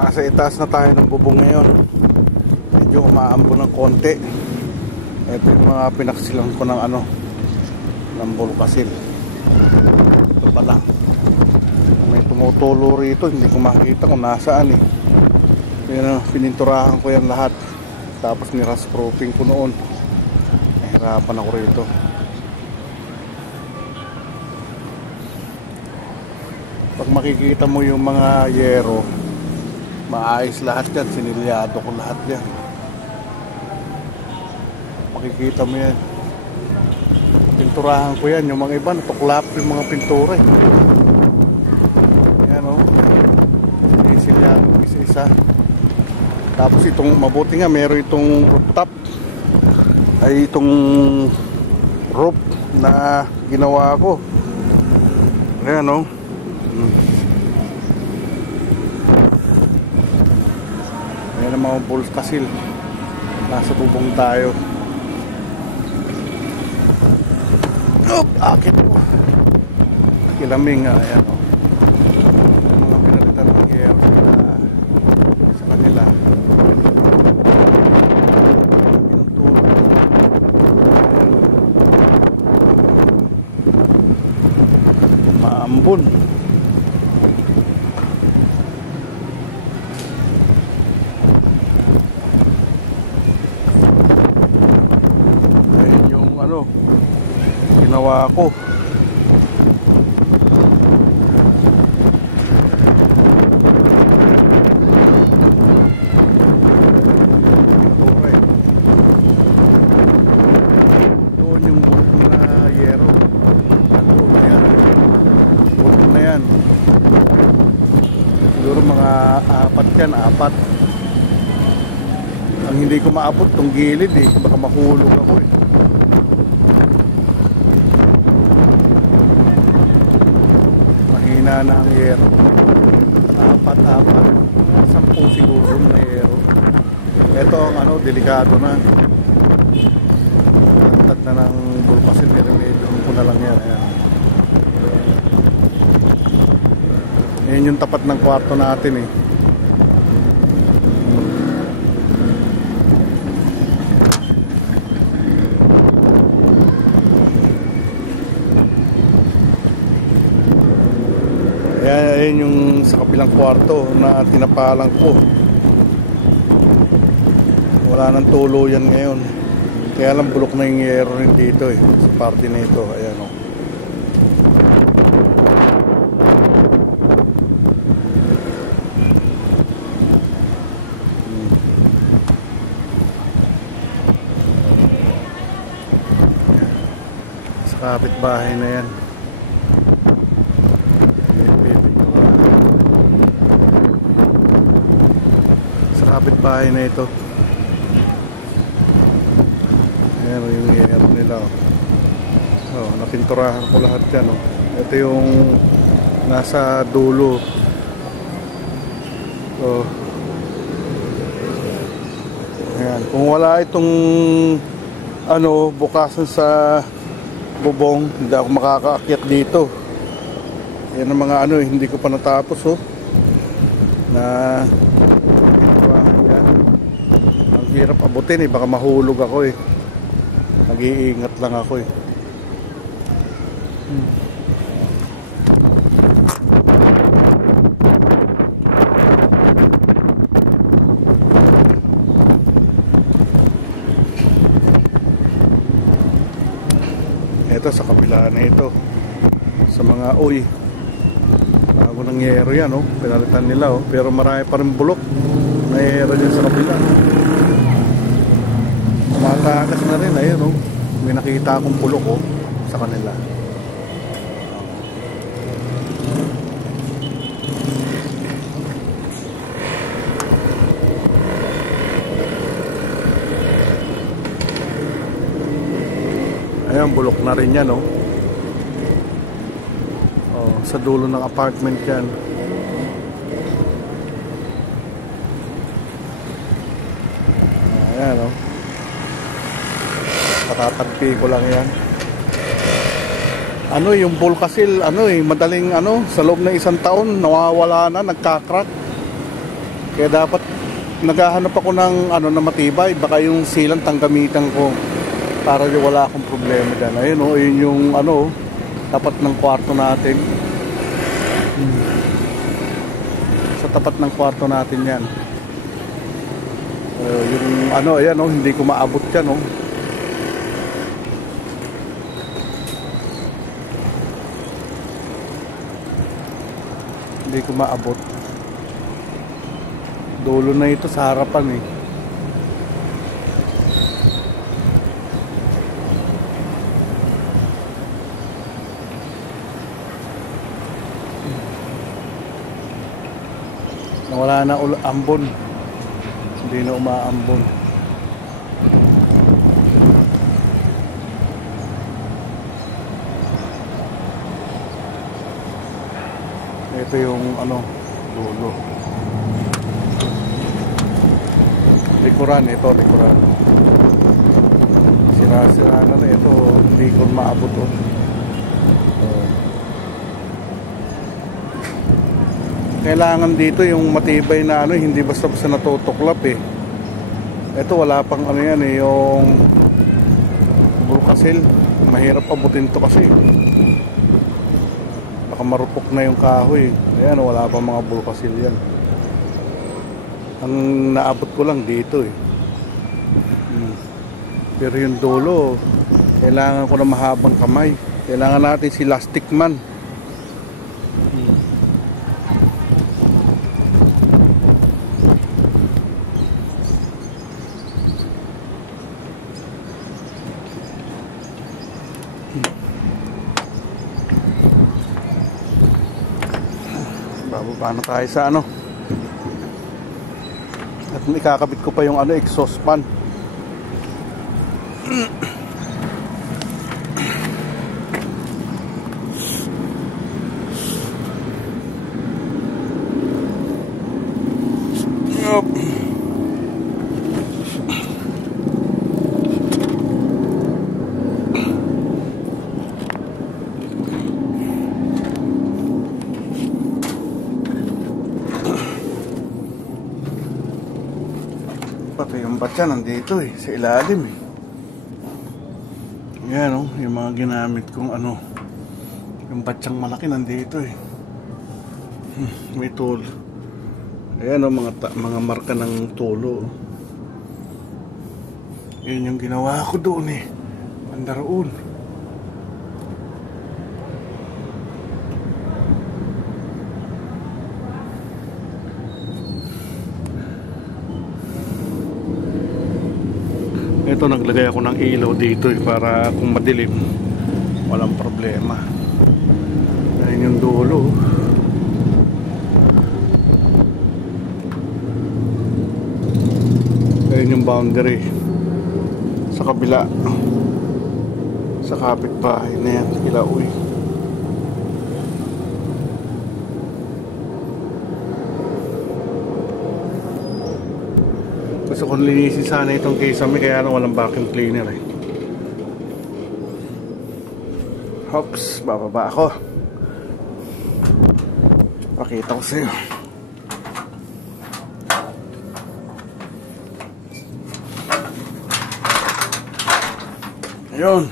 Nasa itaas na tayo ng bubong ngayon. Medyo umaambo ng konti. Ito yung mga pinaksilang ko ng ng bulkasil. Ito pala. May tumutulo rito, hindi ko makita kung nasaan eh. Yan, pininturahan ko yan lahat. Tapos ni-rust proofing ko noon. Nahirapan ako rito. Pag makikita mo yung mga yero, maayos lahat yan, sinilyado ko lahat yan. Makikita mo yan. Pinturahan ko yan, yung mga iba natuklap yung mga pintura eh. Yan o, sinilyado isa-isa. Tapos itong mabuti nga, meron itong rooftop, ay itong roof na ginawa ko. Ayan o. Ayan ang mga bulkasil. Nasa bubong tayo. Akit po. Kilaming nga. Ayan o. Mga pinalitan ng air sa kanila. Maambon. Ginawa ko. Doon yung bulok na yero. Doon na yan. Bulok na yan. Siguro mga apat yan, apat. Ang hindi ko maabot tong gilid eh. Baka mahulog ako eh. Na ang yero. Apat. 10 siguro na yero. Ito ang delikado na. Tagtag na ng bulkasil. Medyo ko na lang yan. Ayan yung tapat ng kwarto natin eh. Ayan yung sa kabilang kwarto na tinapalang ko. Wala nang tulo yan ngayon. Kaya lang bulok na yung yero rin dito eh. Sa parte na ito. Ayan o. Sa kapitbahay na yan. Kapitbahay na ito. Ayan yung yero nila napinturahan ko lahat yan Ito yung nasa dulo. Ayan. Kung wala itong bukasan sa bubong, hindi ako makakaakyat dito. Yan ang mga hindi ko pa natapos na hirap abutin eh, baka mahulog ako eh. Nag-iingat lang ako eh. Ito sa kabila na ito. Sa mga bago ng yero yan pinalitan nila pero marami pa rin bulok na yero dyan sa kabila. Matakas na rin, ayun may nakita akong bulok sa kanila. Ayan, bulok na rin yan sa dulo ng apartment yan. Ayan patatagpi ko lang yan. Yung bulkasil, madaling sa loob ng isang taon nawawala na, nagka-crack. Kaya dapat naghahanap ako ng ano na matibay, baka yung silang tanggamitan ko para wala akong problema dyan. Ayun o, yun yung ano, tapat ng kwarto natin. Sa tapat ng kwarto natin yan. Yung ano, ayan o, hindi ko maabot yan o. Hindi ko maabot. Dulo na ito sa harapan eh. Nawala na ambon. Hindi na umaambon. Ito yung ano, dulo. Likuran, ito likuran. Sira-sira na ito, hindi ko maabot oh. Kailangan dito yung matibay na ano, hindi basta-basta natutuklap eh. Ito wala pang ano yan eh, yung bulkasil. Mahirap abutin to kasi. Baka marupok na yung kahoy. Ayan, wala pang mga bulkasil yan. Ang naabot ko lang dito eh. Pero yung dulo, kailangan ko na mahabang kamay. Kailangan natin si Lastic Man. Bababa na tayo sa ano. At ikakabit ko pa yung ano, exhaust fan. Pati yung batya nandito eh, sa ilalim eh. Yan o, yung mga ginamit kong ano, yung batsyang malaki nandito eh. May tool. Ayan o, mga marka ng tulo. Yan yung ginawa ko doon eh, pandaroon. Ito, naglagay ako ng ilaw dito eh, para kung madilim walang problema. Ayun yung dulo. Ayun yung boundary sa kabila, sa kapitbahay na yan, Kilauy. Gusto kong linisin sana itong kisame, kaya lang walang vacuum cleaner eh. Hops, bababa ako. Pakita ko sa'yo. Ayun.